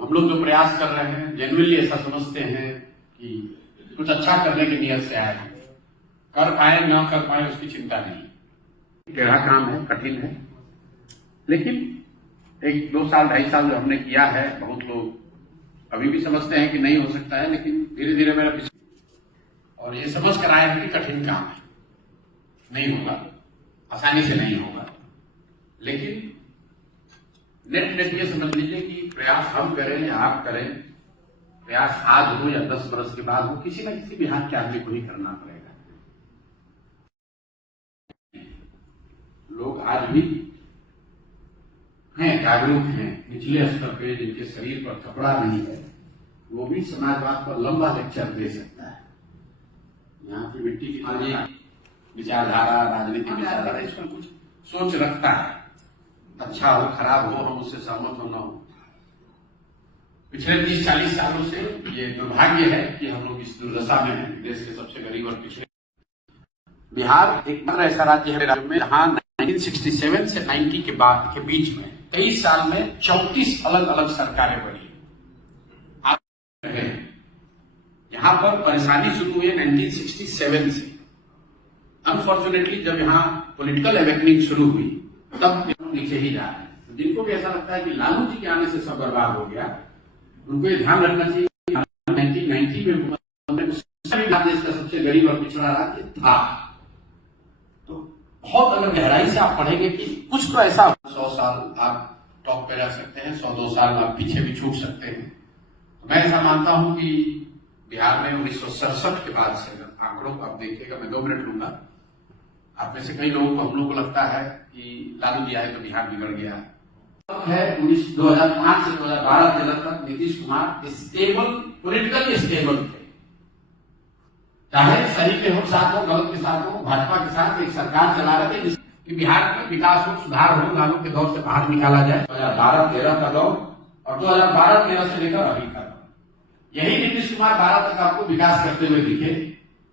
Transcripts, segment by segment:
हम लोग जो प्रयास कर रहे हैं जेन्युइनली ऐसा समझते हैं कि कुछ अच्छा करने की नियत से आए हैं। कर पाए ना कर पाए उसकी चिंता नहीं। टेढ़ा काम है, कठिन है, लेकिन 1-2 साल 2.5 साल जो हमने किया है, बहुत लोग अभी भी समझते हैं कि नहीं हो सकता है, लेकिन धीरे धीरे मेरा और ये समझ कर आए हैं कि कठिन काम है, नहीं होगा, आसानी से नहीं होगा। लेकिन नेट ये समझ लीजिए कि प्रयास हम करें या आप करें, प्रयास आज हो या 10 वर्ष के बाद हो, किसी न किसी बिहार के आदमी को ही करना पड़ेगा। लोग आज भी हैं, जागरूक हैं, निचले स्तर पे जिनके शरीर पर कपड़ा नहीं है, वो भी समाजवाद पर लंबा लेक्चर दे सकता है। यहाँ की मिट्टी की विचारधारा, राजनीतिक विचारधारा, इसमें कुछ सोच रखता है। अच्छा हो खराब हो, हम उससे सहमत हो ना हो, पिछले 30-40 सालों से ये दुर्भाग्य है कि हम लोग इस दुर्दशा में हैं। देश के सबसे गरीब और पिछड़े बिहार एक मात्र ऐसा राज्य है राज्य में जहां 1967 से 90 के बाद के बीच में 23 साल में 34 अलग अलग सरकारें बनी। यहां पर परेशानी शुरू हुई 1967 से। अनफॉर्चुनेटली जब यहाँ पॉलिटिकल अवेकनिंग शुरू हुई तब नीचे ही जा रहे हैं। जिनको भी ऐसा लगता है कि लालू जी के आने से सब बर्बाद हो गया, उनको ये ध्यान रखना चाहिए 1990 में देश का सबसे गरीब और पिछड़ा राज्य था। तो बहुत अगर गहराई से आप पढ़ेंगे कि कुछ तो ऐसा 100 साल आप टॉप पे रह सकते हैं, 100-2 साल आप पीछे भी छूट सकते हैं। तो मैं ऐसा मानता हूं कि बिहार में 1967 के बाद से आंकड़ों को आप देखिएगा, मैं 2 मिनट लूंगा। आप में से कई लोगों को, हम लोगों को लगता है कि लालू जी आए तो बिहार बिगड़ गया है। 2005 से 2012-13 तक Nitish Kumar stable, politically stable थे। चाहे सही के हो साथ हो, गलत के साथ हो, भाजपा के साथ एक सरकार चला रहे थे जिसकी बिहार में विकास हो, सुधार हो, लालू के दौर से बाहर निकाला जाए। 2012-13 का दौर और 2012-13 से लेकर अभी का दौर, यही नीतीश कुमार 12 तक आपको विकास करते हुए दिखे।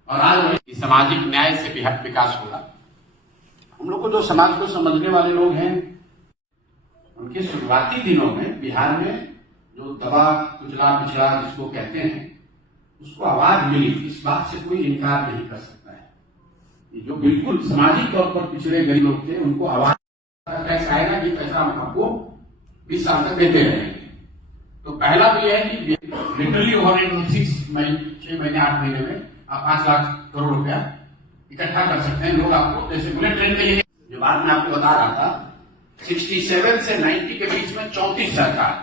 और आज वही सामाजिक न्याय से बिहार विकास होगा। हम लोग को जो समाज को समझने वाले लोग हैं, उनके शुरुआती दिनों में बिहार में जो दबा कुचला पिछड़ा जिसको कहते हैं, उसको आवाज मिली। इस बात से कोई इनकार नहीं कर सकता है। जो बिल्कुल सामाजिक तौर पर पिछड़े गरीब लोग थे, उनको आवाज टैक्स आएगा कि पैसा हम आपको 20 साल तक देते रहेंगे। तो पहला तो यह है कि लिटरली ओवर 6 महीने 8 महीने में आप 5 लाख करोड़ रुपया इकट्ठा कर सकते हैं। लोग आपको जैसे बुलेट ट्रेन के लिए जो बात मैं आपको बता रहा था, 67 से 90 के बीच में 34 सरकार,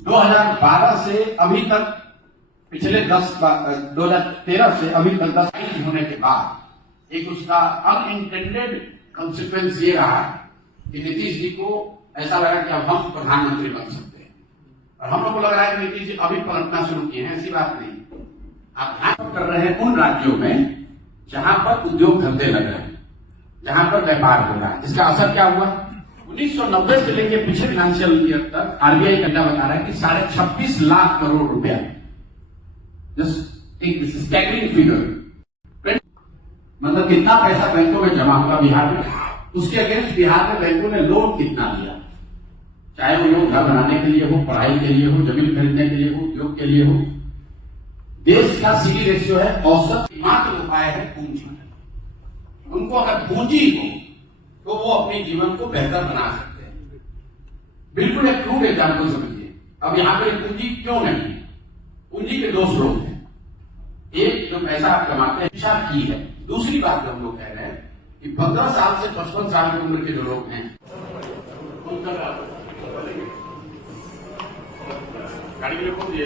2012 से अभी तक, पिछले 2013 से अभी तक 10 होने के बाद एक उसका अनइंटेंडेड कॉन्सिक्वेंस ये रहा कि नीतीश जी को ऐसा लगा कि अब हम प्रधानमंत्री बन सकते हैं। और हम लोग को लग रहा है कि नीतीश जी अभी पलटना शुरू किए हैं। ऐसी बात नहीं। आप ध्यान कर रहे हैं उन राज्यों में जहां पर उद्योग धंधे लग रहे हैं, जहां पर व्यापार हो रहा है। इसका असर क्या हुआ? 1990 से लेकर पिछले फाइनेंशियल ईयर तक आरबीआई का डाटा बता रहा है कि 26.5 लाख करोड़ रुपया, जस्ट एक स्टैगरिंग फिगर, मतलब कितना पैसा बैंकों में जमा हुआ बिहार में। उसके अगेंस्ट बिहार में बैंकों ने लोन कितना दिया, चाहे वो लोग घर बनाने के लिए हो, पढ़ाई के लिए हो, जमीन खरीदने के लिए हो, उद्योग के लिए हो। देश का सीडी रेशियो है औसत, मात्र उपाय है पूंजी। उनको अगर पूंजी हो तो वो अपने जीवन को बेहतर बना सकते हैं। बिल्कुल एक क्रूड एग्जाम्पल समझिए। अब यहां पर पूंजी क्यों नहीं है? पूंजी के 2 स्रोत हैं। एक, जो पैसा आप कमाते हैं, शिक्षा की है। दूसरी बात जो हम लोग कह रहे हैं कि 15 साल से 55 साल की उम्र के जो लोग हैं, गाड़ी के लिए कौन दिए?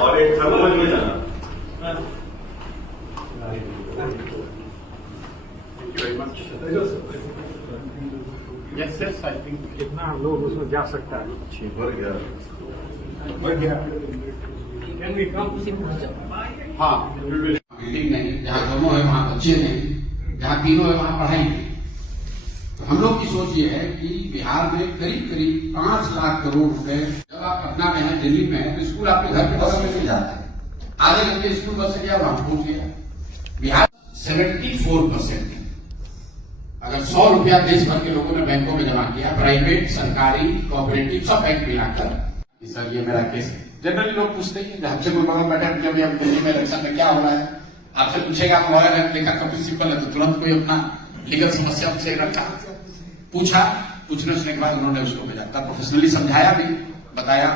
और एक थर्मल में जाना। Thank you very much. Yes yes I think कितना लोग उसमें जा सकता है भर गया बढ़ गया Can we come to हाँ बिल्डिंग नहीं, जहाँ दोनों है वहाँ बच्चे नहीं, जहाँ तीनों है वहाँ पढ़ाई नहीं। तो हम लोग की सोच ये है कि बिहार में करीब करीब 5 लाख करोड़ रुपए, जब आप पटना में हैं, दिल्ली में हैं, तो स्कूल आपके घर के बगल में मिल जाता है, आधे घंटे स्कूल बस से गया वहां पहुंच गया। बिहार 74%, अगर 100 रुपया देश भर के लोगों ने बैंकों में जमा किया, प्राइवेट, सरकारी, कोऑपरेटिव सब बैंक मिलाकर, सर ये मेरा केस है। जनरली लोग पूछते हैं हमसे कोई बगल बैठा कि अभी हम दिल्ली में इलेक्शन में क्या हो रहा है, आपसे पूछेगा आप लॉयर है, देखा का प्रिंसिपल है, तो तुरंत कोई अपना लीगल समस्या से रखा, पूछने के बाद उन्होंने उसको भेजा, प्रोफेशनली समझाया भी, बताया